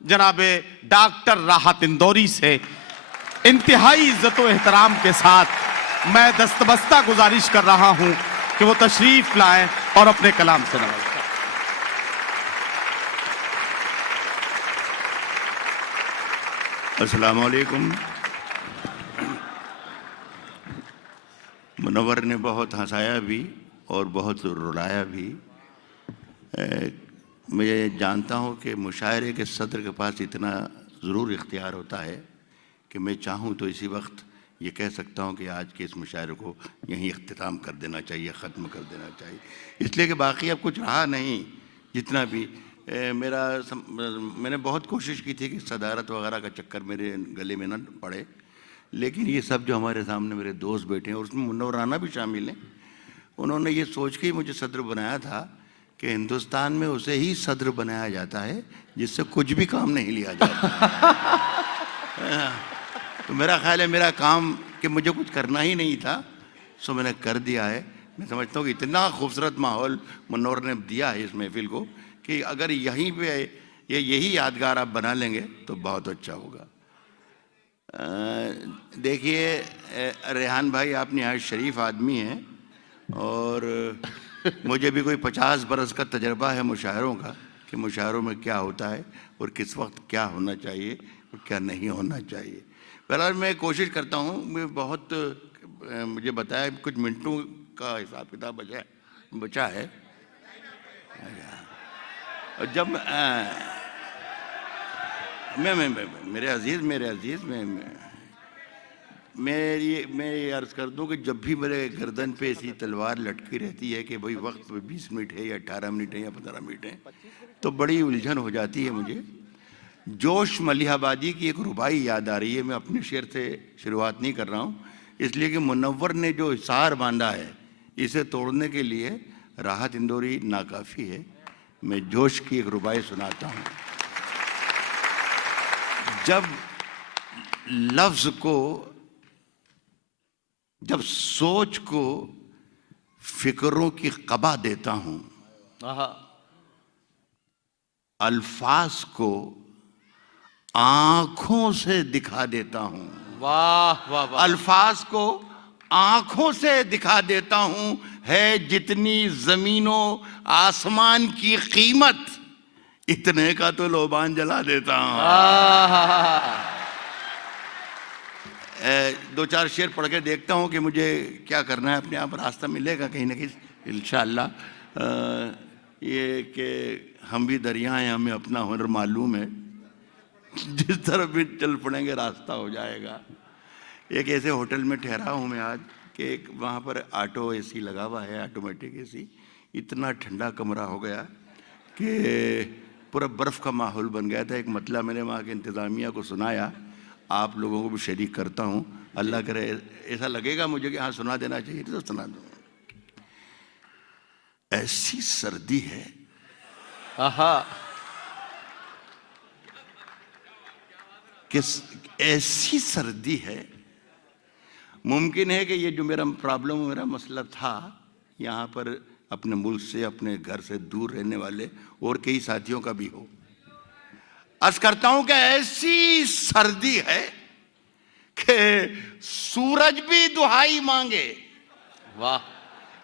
जनाबे डॉक्टर राहत इंदौरी से इंतहाई इज्जत व एहतराम के साथ मैं दस्तबस्ता गुजारिश कर रहा हूं कि वो तशरीफ लाएं और अपने कलाम से नवाजें। अस्सलाम वालेकुम। मुनव्वर ने बहुत हंसाया भी और बहुत रुलाया भी। मैं जानता हूँ कि मुशायरे के सदर के पास इतना ज़रूर इख्तियार होता है कि मैं चाहूँ तो इसी वक्त ये कह सकता हूँ कि आज के इस मुशायरे को यहीं अख्तिताम कर देना चाहिए, ख़त्म कर देना चाहिए, इसलिए कि बाकी अब कुछ रहा नहीं। जितना भी मैंने बहुत कोशिश की थी कि सदारत वगैरह का चक्कर मेरे गले में न पड़े, लेकिन ये सब जो हमारे सामने मेरे दोस्त बैठे हैं और उसमें मुनव्वर राना भी शामिल हैं, उन्होंने ये सोच के ही मुझे सदर बनाया था कि हिंदुस्तान में उसे ही सदर बनाया जाता है जिससे कुछ भी काम नहीं लिया जाता। तो मेरा ख्याल है मेरा काम कि मुझे कुछ करना ही नहीं था, सो मैंने कर दिया है। मैं समझता हूँ कि इतना खूबसूरत माहौल मुनव्वर ने दिया है इस महफिल को कि अगर यहीं पे यही यादगार आप बना लेंगे तो बहुत अच्छा होगा। देखिए रेहान भाई, आप नहायत शरीफ आदमी हैं और मुझे भी कोई 50 बरस का तजर्बा है मुशायरों का कि मुशायरों में क्या होता है और किस वक्त क्या होना चाहिए और क्या नहीं होना चाहिए। बहरहाल मैं कोशिश करता हूँ। मैं मुझे बताया कुछ मिनटों का हिसाब किताब बचा है। और जब मेरे अजीज़ मैं ये अर्ज़ कर दूं कि जब भी मेरे गर्दन पे ऐसी तलवार लटकी रहती है कि भाई वक्त 20 मिनट है या 18 मिनट है या 15 मिनट है, तो बड़ी उलझन हो जाती है मुझे। जोश मलिहाबादी की एक रुबाई याद आ रही है। मैं अपने शेर से शुरुआत नहीं कर रहा हूँ, इसलिए कि मुनव्वर ने जो हिसार बांधा है इसे तोड़ने के लिए राहत इंदौरी नाकाफ़ी है। मैं जोश की एक रुबाई सुनाता हूँ। जब सोच को फिक्रों की कबा देता हूँ, अल्फाज को आंखों से दिखा देता हूँ। वाह वाह वाह। अल्फाज को आंखों से दिखा देता हूँ, है जितनी जमीनों आसमान की कीमत, इतने का तो लोबान जला देता हूँ। दो चार शेर पढ़ के देखता हूँ कि मुझे क्या करना है। अपने आप रास्ता मिलेगा कहीं ना कहीं इंशाअल्लाह। ये कि हम भी दरिया हैं, हमें अपना हुनर मालूम है, जिस तरफ भी चल पड़ेंगे रास्ता हो जाएगा। एक ऐसे होटल में ठहरा हूँ मैं आज कि एक वहाँ पर ऑटो एसी लगा हुआ है, ऑटोमेटिक एसी। इतना ठंडा कमरा हो गया कि पूरा बर्फ़ का माहौल बन गया था। एक मतला मैंने वहाँ के इंतज़ामिया को सुनाया, आप लोगों को भी शरीक करता हूँ। अल्लाह करे ऐसा लगेगा मुझे कि हाँ सुना देना चाहिए तो सुना दूँ। ऐसी सर्दी है, ऐसी सर्दी है, मुमकिन है कि ये जो मेरा प्रॉब्लम, मेरा मसला था, यहाँ पर अपने मुल्क से, अपने घर से दूर रहने वाले और कई साथियों का भी हो। अर्ज करता हूं कि ऐसी सर्दी है कि सूरज भी दुहाई मांगे। वाह।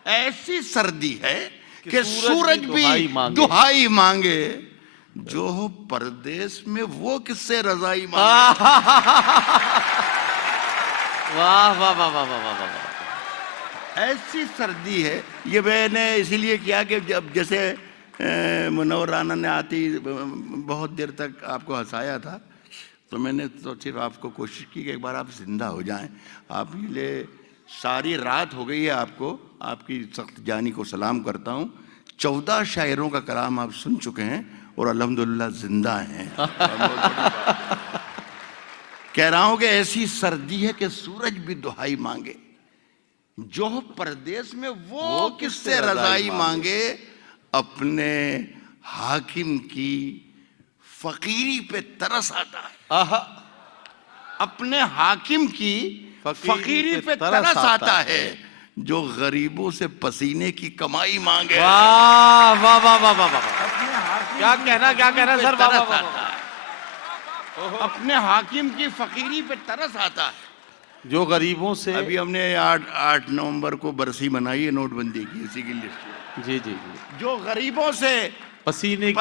ऐसी सर्दी है कि सूरज भी दुहाई मांगे, जो हो परदेश में वो किससे रजाई मांगे। वाह वाह वाह वाह वाह वाह। ऐसी सर्दी है। ये मैंने इसीलिए किया कि जब जैसे मुनव्वर राना ने आती बहुत देर तक आपको हंसाया था, तो मैंने तो सिर्फ आपको कोशिश की कि एक बार आप जिंदा हो जाएं। आप ये सारी रात हो गई है आपको, आपकी सख्त जानी को सलाम करता हूँ। 14 शायरों का कलाम आप सुन चुके हैं और अल्हम्दुलिल्लाह जिंदा हैं। कह रहा हूँ कि ऐसी सर्दी है कि सूरज भी दुहाई मांगे, जो परदेश में वो किससे रजाई मांगे। अपने हाकिम की फकीरी पे तरस आता है। अपने हाकिम की फकीरी पे तरस आता है, जो गरीबों से पसीने की कमाई मांगे। वाह वाह वाह वाह वाह। क्या कहना सर। वाह वाह वाह। अपने हाकिम की फकीरी पे तरस आता है। जो गरीबों से, अभी हमने 8 नवंबर को बरसी मनाई है नोटबंदी की, इसी की लिस्ट। जी जी जी, जो गरीबों से पसीने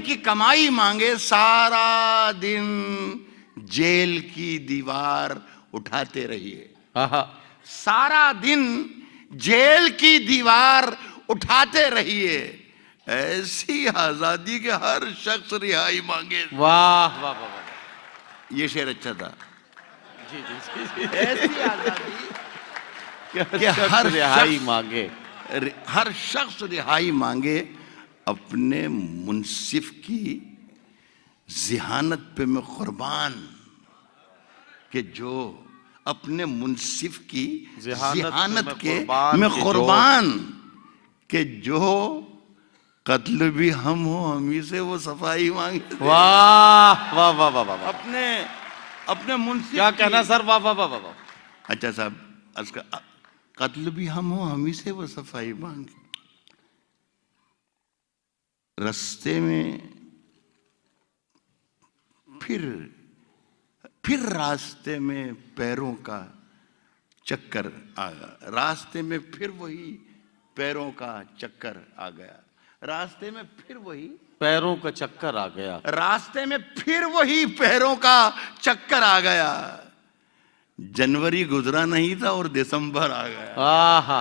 की कमाई मांगे, सारा दिन जेल की दीवार उठाते रहिए। आहा, सारा दिन जेल की दीवार उठाते रहिए, ऐसी आजादी के हर शख्स रिहाई मांगे। वाह वाह वाह वाह, ये शेर अच्छा था। जी जी जी, जी। ऐसी आजादी कि हर रिहाई मांगे, हर शख्स रिहाई मांगे अपने मुंसिफ की जिहानत पे मैं कुर्बान, कि जो अपने मुंसिफ की जिहानत के मैं कुर्बान, कि जो कत्ल भी हम हो हम ही से वो सफाई मांगे। वाह वाह वाह वाह वाह, अपने मुंसिफ क्या कहना सर, वाह वाह वाह वाह वाह। अच्छा साहब, उसका कत्ल भी हम हो हम ही से वो सफाई मांगे। रास्ते में फिर रास्ते में पैरों का चक्कर आ गया। रास्ते में फिर वही पैरों का चक्कर आ गया। रास्ते में फिर वही पैरों का चक्कर आ गया। रास्ते में फिर वही पैरों का चक्कर आ गया। जनवरी गुजरा नहीं था और दिसंबर आ गया। आहा,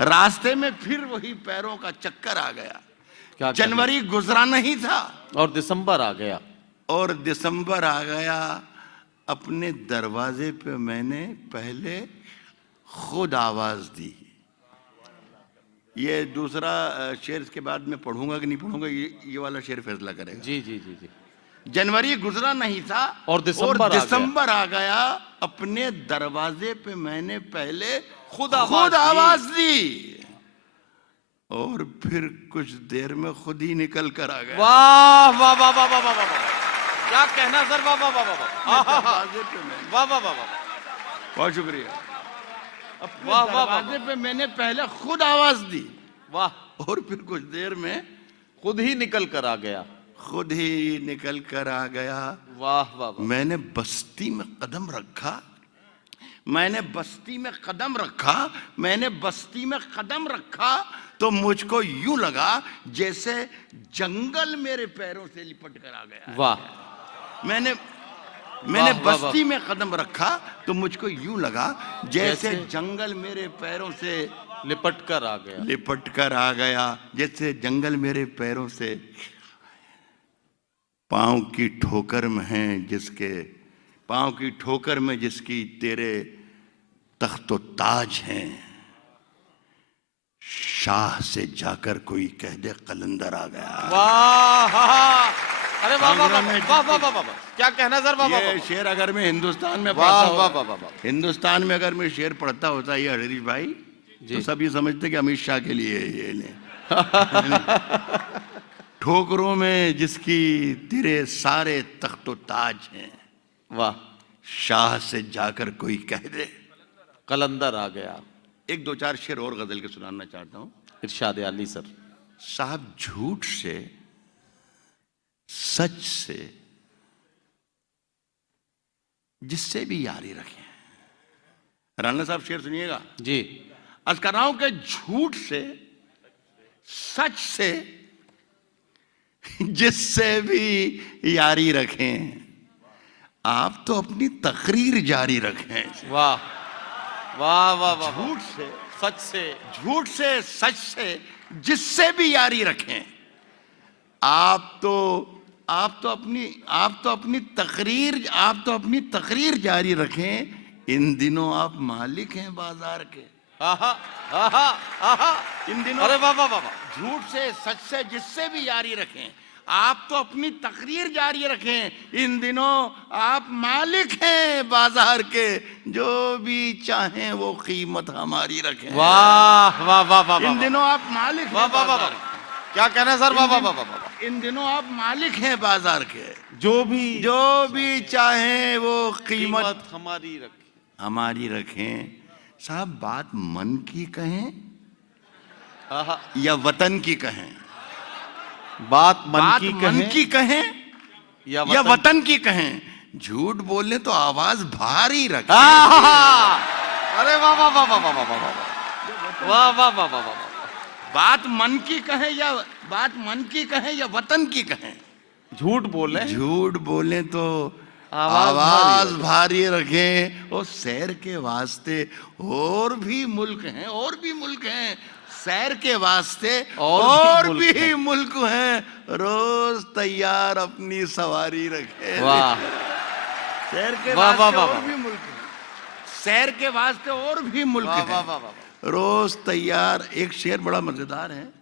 रास्ते में फिर वही पैरों का चक्कर आ गया। क्या जनवरी गुजरा नहीं था और दिसंबर आ गया। और दिसंबर आ गया। अपने दरवाजे पे मैंने पहले खुद आवाज दी। ये दूसरा शेर के बाद में पढ़ूंगा कि नहीं पढ़ूंगा, ये वाला शेर फैसला करेगा। जी जी जी जी, जनवरी गुजरा नहीं था और दिसंबर आ गया। अपने दरवाजे पे मैंने पहले खुद आवाज दी और फिर कुछ देर में खुद ही निकल कर आ गया। वाह वाह वाह वाह वाह वाह वाह, क्या कहना सर, वाह वाह वाह वाह वाह, दरवाजे पे मैंने, वाह वाह वाह वाह, बहुत शुक्रिया। अपने वाह, वाह, वाह, दरवाजे पे मैंने पहले खुद आवाज दी वाह, और फिर कुछ देर में खुद ही निकल कर आ गया। खुद ही निकल कर आ गया। वाह वाह वाह, मैंने बस्ती में कदम रखा, मैंने बस्ती में कदम रखा, मैंने बस्ती में कदम रखा तो मुझको यूं लगा जैसे जंगल मेरे पैरों से लिपट कर आ गया। वाह, मैंने वाह, बस्ती वाह, में कदम रखा तो मुझको यूं लगा जैसे जंगल मेरे पैरों से लिपट कर आ गया। लिपट कर आ गया। जैसे जंगल मेरे पैरों से, पांव की ठोकर में है जिसके, पांव की ठोकर में जिसकी तेरे तख्तो ताज हैं, शाह से जाकर कोई कह दे कलंदर आ गया। वाह, अरे वाह वाह वाह वाह वाह वाह वाह, क्या कहना सर, वाह वाह ये वाह, शेर अगर मैं हिंदुस्तान में वाह पढ़ता वाह वाह होता, वाह, हिंदुस्तान में अगर मैं शेर पढ़ता होता ये हरीश भाई, तो सब ये समझते कि अमित शाह के लिए है ये ने। ठोकरों में जिसकी तेरे सारे तख्तो ताज हैं, वाह, शाह से जाकर कोई कह दे कलंदर आ गया। एक दो चार शेर और गजल के सुनाना चाहता हूं। इरशाद अली सर। साहब, झूठ से, सच से जिससे भी यारी रखें। राणा साहब शेर सुनिएगा जी। अर्ज कर रहा हूं कि झूठ से, सच से जिससे भी यारी रखें, आप तो अपनी तकरीर जारी रखें। वाह वाह वाह वाह, झूठ से, सच से, झूठ से, सच से जिससे भी यारी रखें, आप तो अपनी तकरीर जारी रखें। इन दिनों आप मालिक हैं बाजार के। आहा आहा आहा, इन दिनों, अरे वाह वाह वाह, झूठ से, सच से जिससे भी यारी रखें, आप तो अपनी तकरीर जारी रखें। इन दिनों आप मालिक हैं बाजार के, जो भी चाहें वो कीमत हमारी रखें। वाह वाह वाह वाह, इन दिनों आप मालिक वाह हैं वाह वाह, क्या कहना सर, वाह वाह वाह वाह, इन दिनों आप मालिक हैं बाजार के, जो भी चाहें वो कीमत हमारी रखे। रखें। साहब, बात मन की कहें आहा, या वतन की कहें, बात मन बात की मन कहें की कहें या या वतन की कहें, झूठ बोले तो आवाज भारी रखें। अरे वाह वाह वाह वाह वाह वाह वाह वाह वाह वाह वाह वाह वाह। बात मन की कहें या वतन की कहें, झूठ बोले झूठ बोले तो आवाज आवाज भारी भारी रखें। और शहर के वास्ते और भी मुल्क हैं, शहर के वास्ते और भी मुल्क हैं, रोज तैयार अपनी सवारी रखे। वाह शहर के वाह वाह वास्ते वाह और वाह। भी मुल्क हैं, शहर के वास्ते और भी मुल्क वाह वाह हैं, वाह वाह। रोज तैयार। एक शेर बड़ा मजेदार है,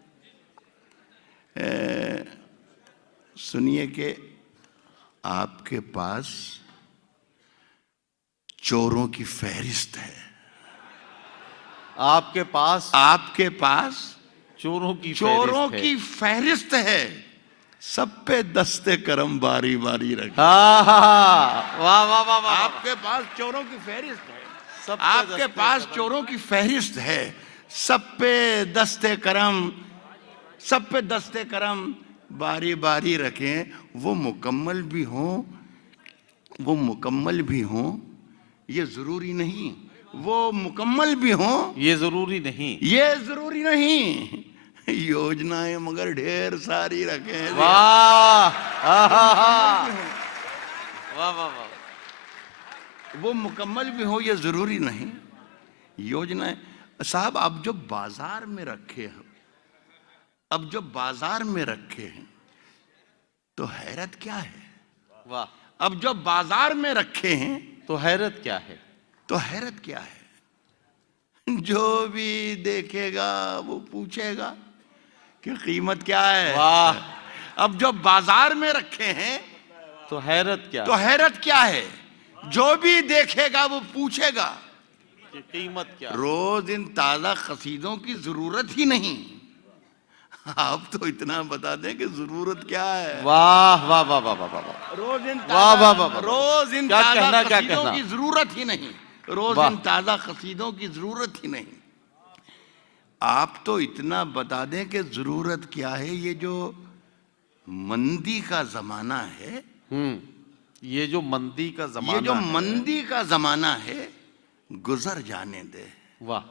सुनिए कि आपके पास चोरों की फहरिस्त है, आपके पास चोरों चोरों फहरिस्त है। की फहरिस्त है, सब पे दस्ते करम बारी बारी रखे। वाह वाह वाह वाह वाह। आपके पास चोरों की फहरिस्त है, सब पे आपके दस्ते पास करम। चोरों की फहरिस्त है, सब पे दस्ते करम, सब पे दस्ते करम बारी बारी रखें। वो मुकम्मल भी हों, ये जरूरी नहीं। वो मुकम्मल भी हों, ये जरूरी नहीं। योजनाएं मगर ढेर सारी रखें। वाह वाह वाह वाह। वो मुकम्मल भी हो, ये जरूरी नहीं। योजनाएं साहब अब जो बाजार में रखे हैं, तो हैरत क्या है। वाह। अब जो बाजार में रखे हैं, तो हैरत क्या है। जो भी देखेगा वो पूछेगा कि कीमत क्या है। वाह। अब जो बाजार में रखे हैं, तो हैरत क्या है। जो भी देखेगा वो पूछेगा कि कीमत क्या। रोज इन ताजा कसीदों की जरूरत ही नहीं। आप तो इतना बता दें कि जरूरत क्या है। वाह वाह वाह वाह वाह वाह। रोज इन वाह वाह वाह वाह। रोज इन क्या ताजा कहना, क्या कसीदों कहना। की जरूरत ही नहीं। रोज वाह। इन ताजा कसीदों की जरूरत ही नहीं। आप तो इतना बता दें कि जरूरत क्या है। ये जो मंदी का जमाना है, ये जो मंदी का जमाना है, गुजर जाने दे। वाह।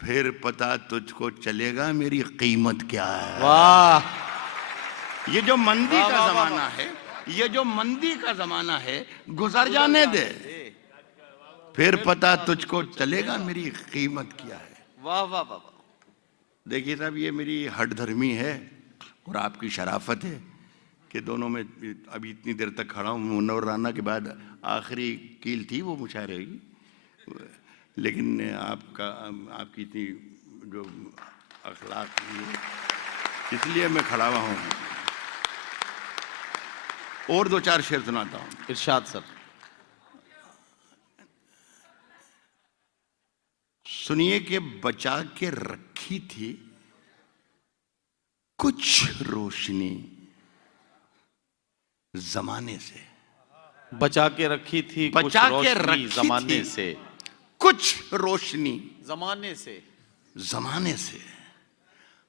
फिर पता तुझको चलेगा मेरी कीमत क्या है। वाह। ये जो मंदी वाह, का वाह, जमाना वाह, है, गुजर जाने दे। फिर पता तुझको चलेगा मेरी कीमत क्या है। वाह वाह वाह। देखिए साहब, ये मेरी हठधर्मी है और आपकी शराफत है कि दोनों में अभी इतनी देर तक खड़ा हूँ। मुनव्वर राना के बाद आखिरी कील थी वो मुशायरे की, लेकिन आपकी इतनी जो अखलाक है, इसलिए मैं खड़ा हुआ हूँ। और दो चार शेर सुनाता हूँ। इरशाद सर। सुनिए कि बचा के रखी थी कुछ रोशनी जमाने से। बचा के रखी थी कुछ रोशनी जमाने से। कुछ रोशनी जमाने से।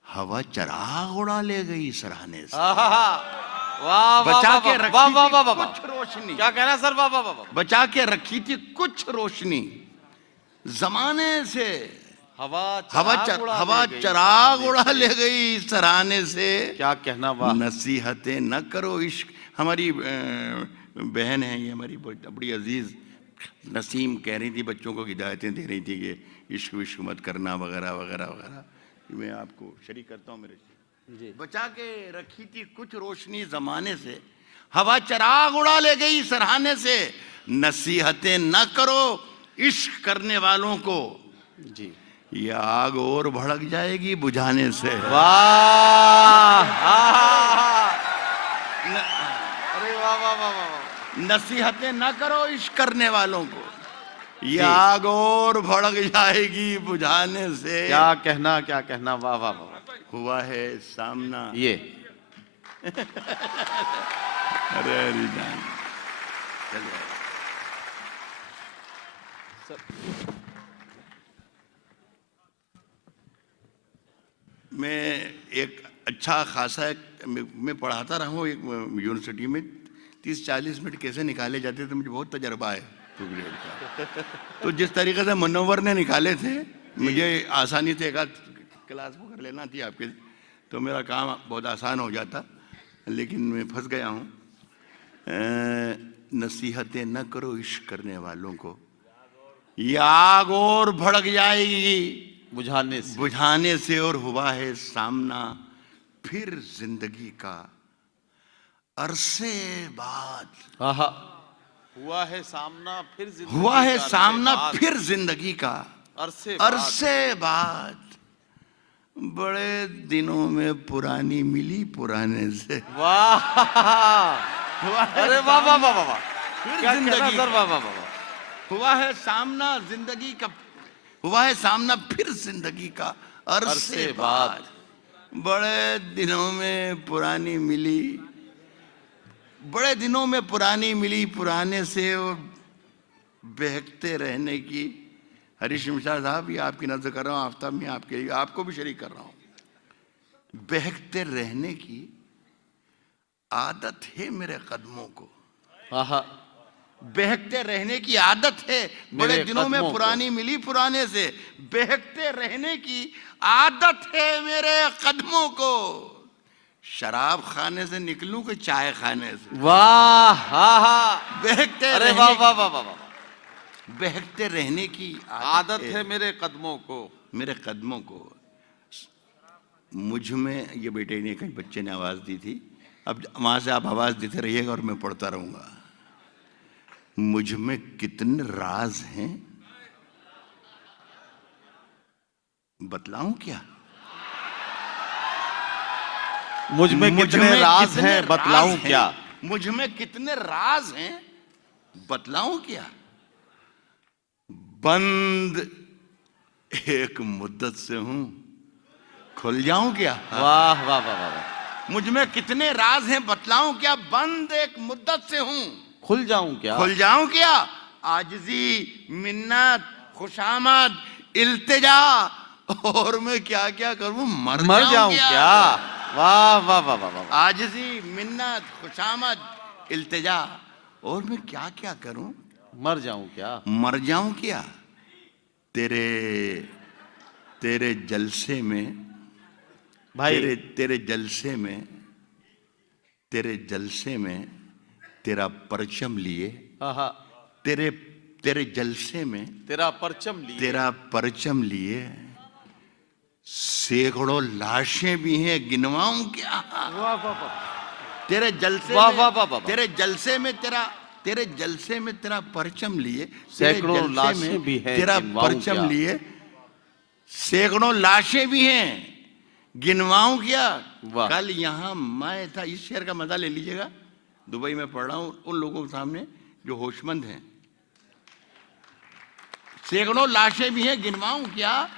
हवा चराग उड़ा ले गई सराहने से। वाह बचा के रखी थी कुछ रोशनी। क्या कहना सर। वाह वाह वाह। बचा के रखी थी कुछ रोशनी जमाने से। हवा चराग उड़ा ले गई सराहने से। क्या कहना। वाह। नसीहतें न करो इश्क। हमारी बहन है ये, हमारी बड़ी अजीज नसीम कह रही थी, बच्चों को हिदायतें दे रही थी कि इश्क विश्क मत करना वगैरह वगैरह वगैरह। मैं आपको शरीक करता हूँ मेरे जी। बचा के रखी थी कुछ रोशनी जमाने से, हवा चराग उड़ा ले गई सराहने से। नसीहतें न करो इश्क करने वालों को जी, ये आग और भड़क जाएगी बुझाने से। वाह। अरे वाह वाह वाह वाह। नसीहतें न करो इश्क करने वालों को, ये आग और भड़क जाएगी बुझाने से। क्या कहना। वाह वाह वाह। हुआ है सामना ये अरे रिजान चलो। मैं एक अच्छा खासा मैं पढ़ाता रहा हूँ एक यूनिवर्सिटी में 30-40 मिनट कैसे निकाले जाते थे मुझे बहुत तजर्बा है पीरियड का। तो जिस तरीके से मुनव्वर ने निकाले थे मुझे आसानी से एक आध क्लास पकड़ लेना थी आपके, तो मेरा काम बहुत आसान हो जाता, लेकिन मैं फंस गया हूँ। नसीहतें न करो इश्क करने वालों को, ये आग और भड़क जाएगी बुझाने से और हुआ है सामना फिर जिंदगी का अरसे बाद। हुआ है सामना फिर जिंदगी का अरसे बाद। बड़े दिनों में पुरानी मिली पुराने से। वाह, अरे वाह वाह वाह वाह, फिर जिंदगी हुआ है सामना जिंदगी का, हुआ है सामना फिर जिंदगी का अरसे बाद। बड़े दिनों में पुरानी मिली, बड़े दिनों में पुरानी मिली पुराने से और बहकते रहने की। हरीश मिश्रा साहब, ये आपकी नजर कर रहा हूँ, आफ्ताब में आपके लिए, आपको भी शरीक कर रहा हूँ। बहकते रहने की आदत है मेरे कदमों को, बहकते रहने की आदत है। बड़े दिनों में पुरानी मिली पुराने से, बहकते रहने की आदत है मेरे कदमों को। शराब खाने से निकलूं कि चाय खाने से? वाह, बहकते अरे वाह वाह वाह वाह, बहकते रहने की आदत है मेरे कदमों को, मेरे कदमों को। मुझ में, ये बेटे ने कहीं बच्चे ने आवाज दी थी, अब वहां से आप आवाज देते रहिएगा और मैं पढ़ता रहूंगा। मुझ में कितने राज हैं बतलाऊं क्या? मुझ में कितने राज हैं बतलाऊं क्या? मुझ में कितने राज हैं बतलाऊं क्या? बंद एक मुद्दत से हूं, खुल जाऊं क्या? वाह वाह वाह वाह, मुझ में कितने राज हैं बतलाऊं क्या? बंद एक मुद्दत से हूं, खुल जाऊं क्या? खुल जाऊं क्या? आजिज़ी, मिन्नत, खुशामद, इल्तिजा, और मैं क्या क्या करूं? मर जाऊं क्या? वाह वाह वाह वाह वाह, आजिज़ी, मिन्नत, खुशामद, इल्तिजा, और मैं क्या क्या करूं? मर जाऊं क्या? मर जाऊं क्या? तेरे जलसे में भाई, तेरे जलसे में, तेरे जलसे में तेरा परचम लिए, तेरे जलसे में तेरा परचम लिए, तेरा परचम लिए सैकड़ों लाशें भी हैं, गिनवाऊं क्या? वाह वाह वाह, तेरे जलसे वाह में, वाह वाह वाह, तेरे जलसे में तेरे जलसे में तेरा परचम लिए, सैकड़ों लाशें भी हैं, तेरा गिनवाऊं परचम क्या? लिए सैकड़ों लाशें भी हैं, गिनवाऊं क्या? कल यहां मैं था, इस शेर का मजा ले लीजिएगा, दुबई में पढ़ रहा हूं उन लोगों के सामने जो होशमंद हैं। सैकड़ों लाशें भी हैं, गिनवाऊं क्या?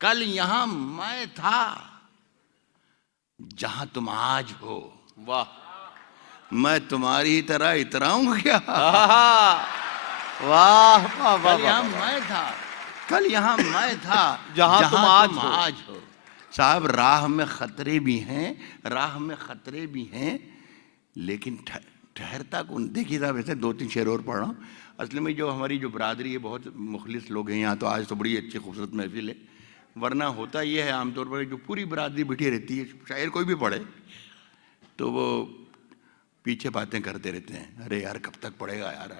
कल यहां मैं था जहां तुम आज हो। वाह, मैं तुम्हारी तरह इतराऊं क्या? वाह वाह वाह, कल यहां मैं था, कल यहां मैं था जहां तुम आज हो। साहब, राह में खतरे भी हैं, राह में खतरे भी हैं, लेकिन ठहरता कौन? देखिए साहब, ऐसे 2-3 शेर और पढ़ रहा हूँ। असल में जो हमारी जो बरादरी है, बहुत मुखलिस लोग हैं यहाँ, तो आज तो बड़ी अच्छी खूबसूरत महफिल है। वरना होता ये है आमतौर पर जो पूरी बरादरी बैठी रहती है, शायर कोई भी पढ़े तो वो पीछे बातें करते रहते हैं। अरे यार कब तक पढ़ेगा यार,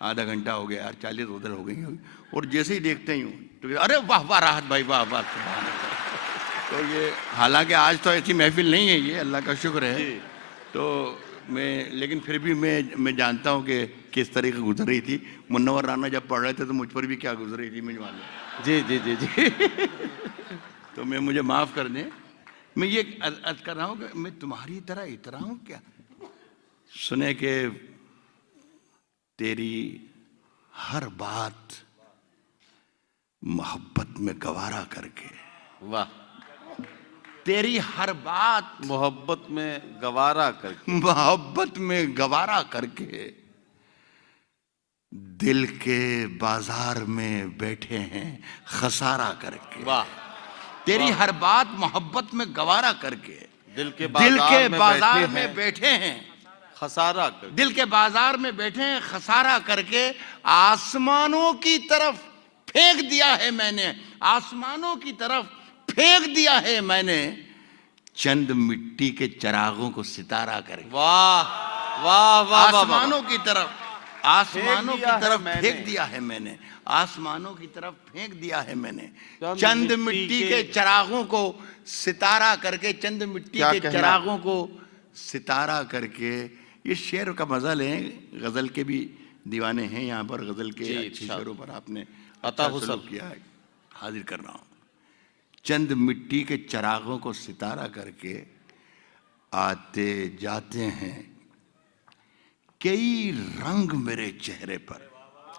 आधा घंटा हो गया यार, 40 उधर हो गई, और जैसे ही देखते ही तो अरे वाह वाह राहत भाई, वाह वाह। तो ये, हालांकि आज तो ऐसी महफिल नहीं है, ये अल्लाह का शुक्र है। तो मैं, लेकिन फिर भी मैं जानता हूँ कि किस तरीके गुजर रही थी। मुन्नवर राना जब पढ़ रहे थे तो मुझ पर भी क्या गुजर रही थी मुझे मालूम। जी जी जी जी, तो मैं, मुझे माफ कर दें, मैं ये अर्ज कर रहा हूँ कि मैं तुम्हारी तरह इतराऊं क्या? सुने कि तेरी हर बात मोहब्बत में गवारा करके, वाह, तेरी हर बात मोहब्बत में गवारा करके, मोहब्बत में गवारा करके दिल के बाजार में बैठे हैं खसारा करके। वाह, तेरी हर बात मोहब्बत में गवारा करके दिल के बाजार बाजार में बैठे हैं खसारा कर, दिल के बाजार में बैठे हैं, खसारा करके आसमानों की तरफ फेंक दिया है मैंने, आसमानों की तरफ फेंक दिया है मैंने, चंद मिट्टी के चिरागों को सितारा करके। वाह वाह वाह, आसमानों की तरफ, आसमानों की तरफ मैंने। फेंक दिया है मैंने, आसमानों की तरफ फेंक दिया है मैंने, चंद चंद मिट्टी मिट्टी के के चिरागों को सितारा करके, चंद मिट्टी क्या के कहना? चिरागों को सितारा करके। ये शेर का मजा लें, गजल के भी दीवाने हैं यहाँ पर, गजल के जी, अच्छे इरशाद। शेरों पर आपने अता अच्छा हुसन। सलूक किया है, हाजिर कर रहा हूँ। चंद मिट्टी के चिरागों को सितारा करके आते जाते हैं कई रंग मेरे चेहरे पर।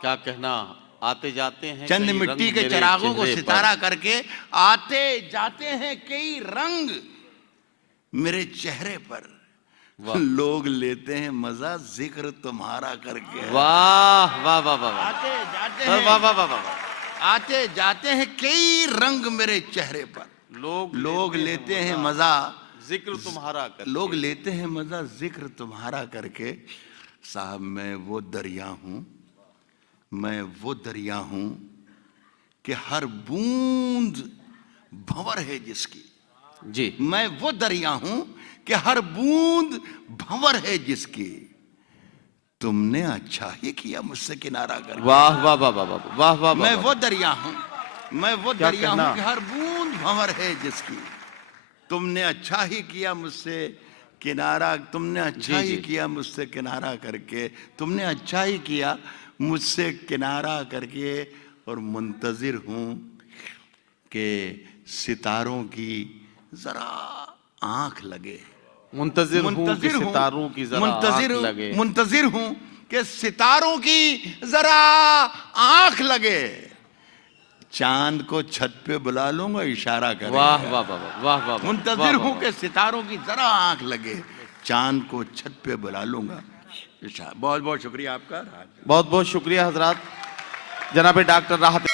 क्या कहना, आते जाते हैं चंद कई मिट्टी रंग के मेरे चिरागों को चेहरे पर। सितारा करके आते जाते हैं कई रंग मेरे चेहरे पर। वाह। लोग लेते हैं मजा जिक्र तुम्हारा करके। वाह वाह वाह वाह, आते जाते वाह हैं, वाह वाह वाह, आते जाते हैं कई रंग मेरे चेहरे पर। लोग लेते हैं मजा जिक्र तुम्हारा कर, लोग लेते हैं मजा जिक्र तुम्हारा करके। साहब मैं वो दरिया हूं, मैं वो दरिया हूं कि हर बूंद भंवर है जिसकी। जी। मैं वो दरिया हूं कि हर बूंद भंवर है जिसकी। तुमने अच्छा ही किया मुझसे किनारा कर। वाह वाह वाह वाह वाह वाह वाह, मैं वाह। वो दरिया हूं, मैं वो क्या दरिया कहना? हूं कि हर बूंद भंवर है जिसकी। तुमने अच्छा ही किया मुझसे किनारा, तुमने अच्छा जी, ही जी। किया मुझसे किनारा करके, तुमने अच्छा ही किया मुझसे किनारा करके। और मुंतजिर हूं कि सितारों की जरा आंख लगे। मुंतजिर हूँ कि सितारों की जरा आँख लगे। मुंतजिर हूं कि सितारों की जरा आंख लगे। चांद को छत पे बुला लूंगा इशारा करेगा। वाह वाह वाह वाह वाह वाह, मुंतजिर वाह, हूं वाह, कि सितारों की जरा आंख लगे, चांद को छत पे बुला लूंगा इशारा। बहुत बहुत शुक्रिया आपका। बहुत बहुत शुक्रिया हजरात। जनाब डॉक्टर राहत